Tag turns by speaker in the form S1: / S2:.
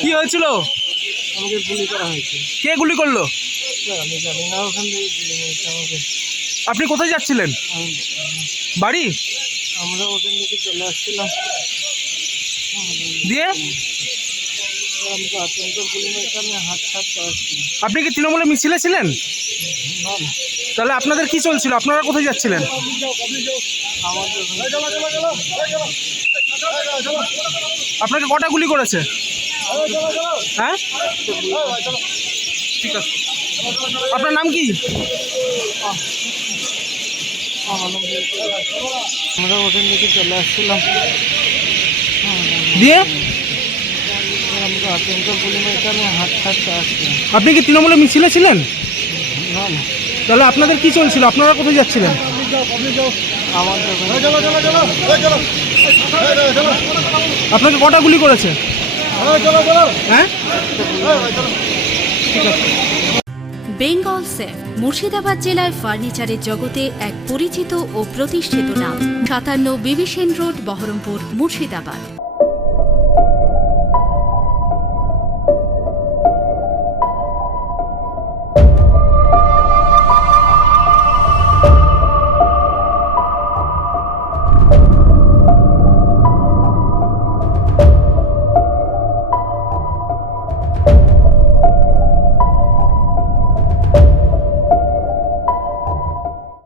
S1: কি হয়েছিল?
S2: আমাকে গুলি করা হয়েছে
S1: কে গুলি করল?
S2: আমি জানি না ওখান থেকে আমাকে
S1: আপনি কোথায় যাচ্ছিলেন? বাড়ি?
S2: আমরা ওখান থেকে চলে আসছিলাম।
S1: দিয়ে? আপনি কি তৃণমূলে মিছিলে ছিলেন তাহলে আপনাদের কি চলছিল? আপনারা কোথায় যাচ্ছিলেন? আপনাকে কটা গুলি করেছে? হ্যাঁ? ঠিক আছে। আপনার নাম কি?
S2: আমরা ওখান থেকে চলে আসছিলাম।
S1: দিয়ে?
S2: আমি
S1: আপনি কি তৃণমূলে মিছিলে ছিলেন?
S2: না না।
S1: তাহলে আপনাদের কি চলছিল? আপনারা কোথায় যাচ্ছিলেন?
S2: আমাদের
S1: আপনাকে কটা গুলি করেছে? হ্যাঁ?
S3: বেঙ্গল সেফ মুর্শিদাবাদ জেলায় ফার্নিচারের জগতে এক পরিচিত ও প্রতিষ্ঠিত নাম। সাতান্ন বিবি সেন রোড বহরমপুর মুর্শিদাবাদ।